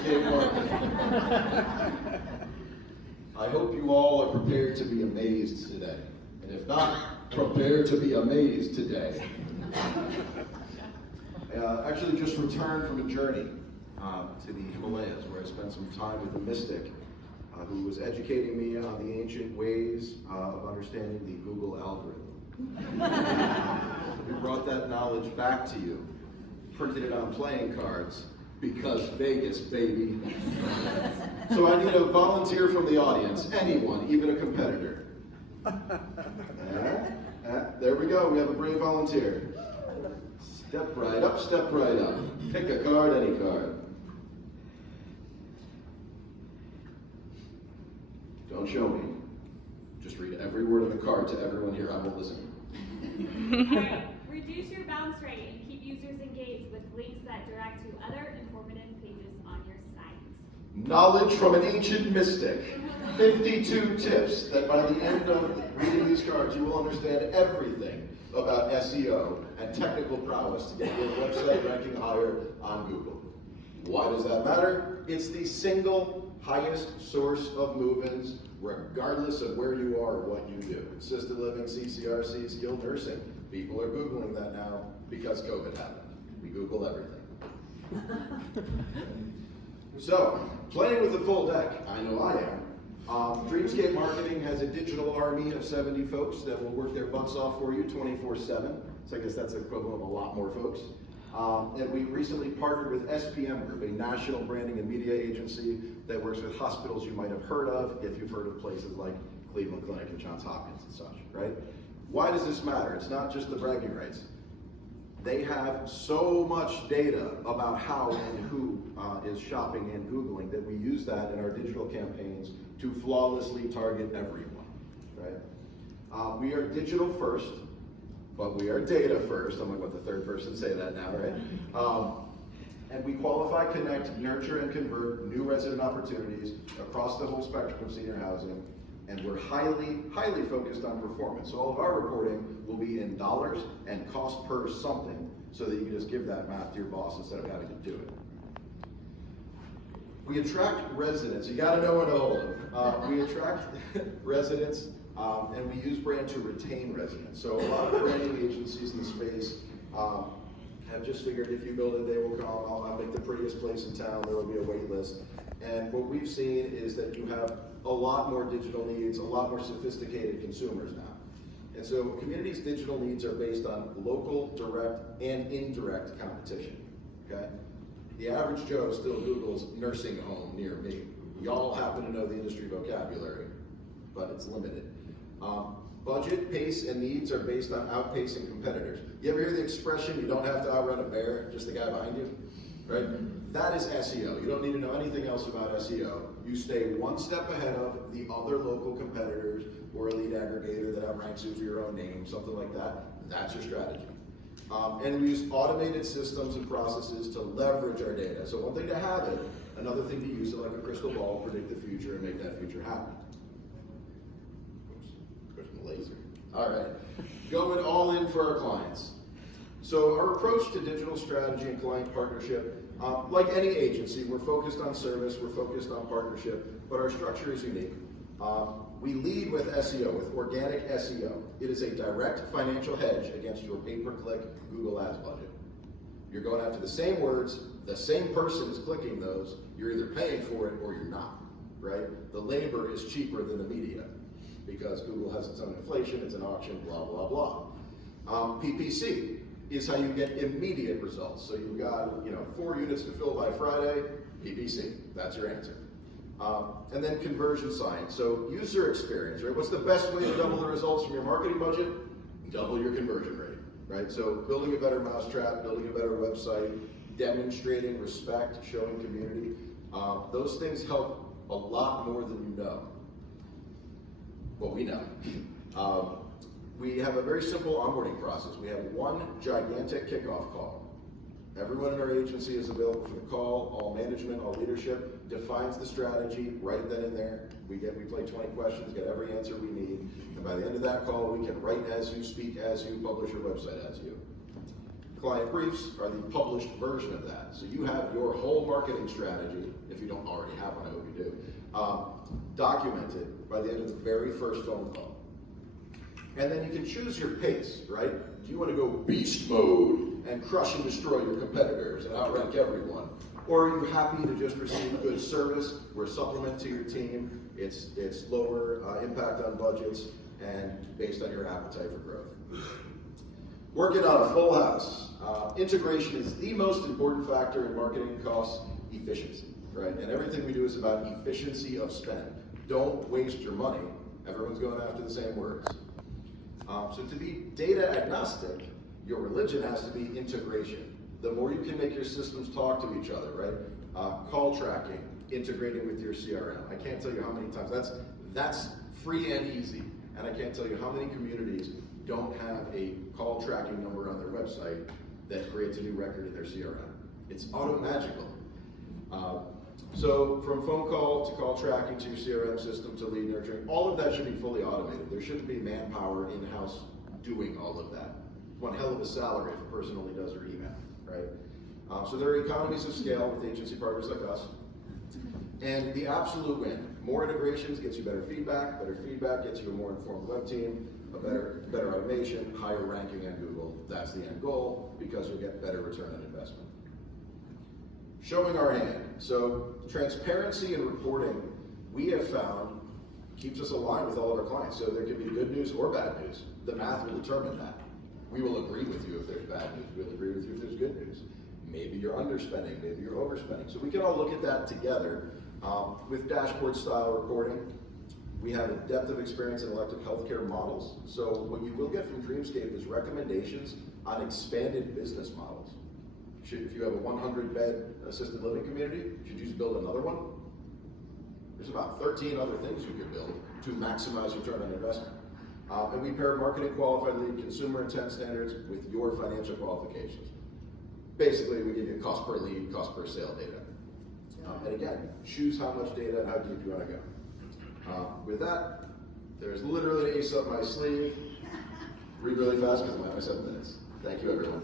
Dreamscape Marketing. I hope you all are prepared to be amazed today. And if not, prepare to be amazed today. I actually just returned from a journey to the Himalayas, where I spent some time with a mystic who was educating me on the ancient ways of understanding the Google algorithm. We brought that knowledge back to you, printed it on playing cards, because Vegas, baby. So I need a volunteer from the audience, anyone, even a competitor. There we go, we have a brave volunteer. Step right up, step right up. Pick a card, any card. Don't show me. Just read every word of the card to everyone here. I won't listen. All right. Reduce your bounce rate and keep users engaged with links that direct to other informative pages on your site. Knowledge from an ancient mystic. 52 tips that by the end of reading these cards, you will understand everything about SEO and technical prowess to get your website ranking higher on Google. Why does that matter? It's the single highest source of move-ins, regardless of where you are or what you do. Assisted living, CCRC, skilled nursing. People are Googling that now because COVID happened. We Google everything. So, playing with the full deck, I know I am. Dreamscape Marketing has a digital army of 70 folks that will work their butts off for you 24/7. So I guess that's the equivalent of a lot more folks. And we recently partnered with SPM Group, a national branding and media agency that works with hospitals you might have heard of, if you've heard of places like Cleveland Clinic and Johns Hopkins and such, right? Why does this matter? It's not just the bragging rights. They have so much data about how and who is shopping and Googling that we use that in our digital campaigns to flawlessly target everyone, right? We are digital first, but we are data first. I'm like, what, the third person say that now, right? And we qualify, connect, nurture, and convert new resident opportunities across the whole spectrum of senior housing. And we're highly, highly focused on performance. So all of our reporting will be in dollars and cost per something, so that you can just give that math to your boss instead of having to do it. We attract residents. You got to know when to hold them. We attract residents, and we use brand to retain residents. So a lot of branding agencies in the space have just figured if you build it, they will come. I'll make the prettiest place in town. There will be a wait list. And what we've seen is that you have a lot more digital needs, a lot more sophisticated consumers now. And so Community's digital needs are based on local, direct, and indirect competition, okay? The average Joe still Googles nursing home near me. Y'all happen to know the industry vocabulary, but it's limited. Budget, pace, and needs are based on outpacing competitors. You ever hear the expression, you don't have to outrun a bear, just the guy behind you, right? That is SEO. You don't need to know anything else about SEO. You stay one step ahead of the other local competitors or a lead aggregator that outranks you for your own name, something like that. That's your strategy. And we use automated systems and processes to leverage our data. So one thing to have it, another thing to use it like a crystal ball, predict the future and make that future happen. Laser. All right, going all in for our clients. So our approach to digital strategy and client partnership, like any agency, we're focused on service, we're focused on partnership, but our structure is unique. We lead with SEO, with organic SEO. It is a direct financial hedge against your pay-per-click Google Ads budget. You're going after the same words, the same person is clicking those, you're either paying for it or you're not, right? The labor is cheaper than the media, because Google has its own inflation, it's an auction, blah, blah, blah. PPC is how you get immediate results. So you've got 4 units to fill by Friday, PPC, that's your answer. And then conversion science, so user experience, right? What's the best way to double the results from your marketing budget? Double your conversion rate, right? So building a better mousetrap, building a better website, demonstrating respect, showing community, those things help a lot more than you know. Well, we know. We have a very simple onboarding process. We have one gigantic kickoff call. Everyone in our agency is available for the call. All management, all leadership defines the strategy right then and there. We play 20 questions, get every answer we need, and by the end of that call, we can write as you, speak as you, publish your website as you. Client briefs are the published version of that. So you have your whole marketing strategy, if you don't already have one, I hope you do, documented by the end of the very first phone call. And then you can choose your pace, right? Do you want to go beast mode and crush and destroy your competitors and outrank everyone? Or are you happy to just receive good service? We're a supplement to your team. It's lower impact on budgets and based on your appetite for growth. Working on a full house. Integration is the most important factor in marketing cost efficiency, right? And everything we do is about efficiency of spend. Don't waste your money. Everyone's going after the same words. So to be data agnostic, your religion has to be integration. The more you can make your systems talk to each other, right? Call tracking, integrating with your CRM. I can't tell you how many times. That's free and easy. And I can't tell you how many communities don't have a call tracking number on their website that creates a new record in their CRM. It's auto-magical. So from phone call to call tracking to your CRM system to lead nurturing, all of that should be fully automated. There shouldn't be manpower in-house doing all of that. One hell of a salary if a person only does their email, right? So there are economies of scale with agency partners like us. And the absolute win. More integrations gets you better feedback gets you a more informed web team, a better automation, higher ranking on Google. That's the end goal, because you'll get better return on investment. Showing our hand. So transparency and reporting, we have found, keeps us aligned with all of our clients. So there can be good news or bad news. The math will determine that. We will agree with you if there's bad news. We'll agree with you if there's good news. Maybe you're underspending, maybe you're overspending. So we can all look at that together. With dashboard style reporting, we have a depth of experience in elective healthcare models. So what you will get from Dreamscape is recommendations on expanded business models. If you have a 100-bed assisted living community, should you just build another one? There's about 13 other things you could build to maximize return on investment. And we pair marketing qualified lead consumer intent standards with your financial qualifications. Basically, we give you cost per lead, cost per sale data. And again, choose how much data and how deep you want to go. With that, there's literally an ace up my sleeve. Read really fast because I'm at my 7 minutes. Thank you, everyone.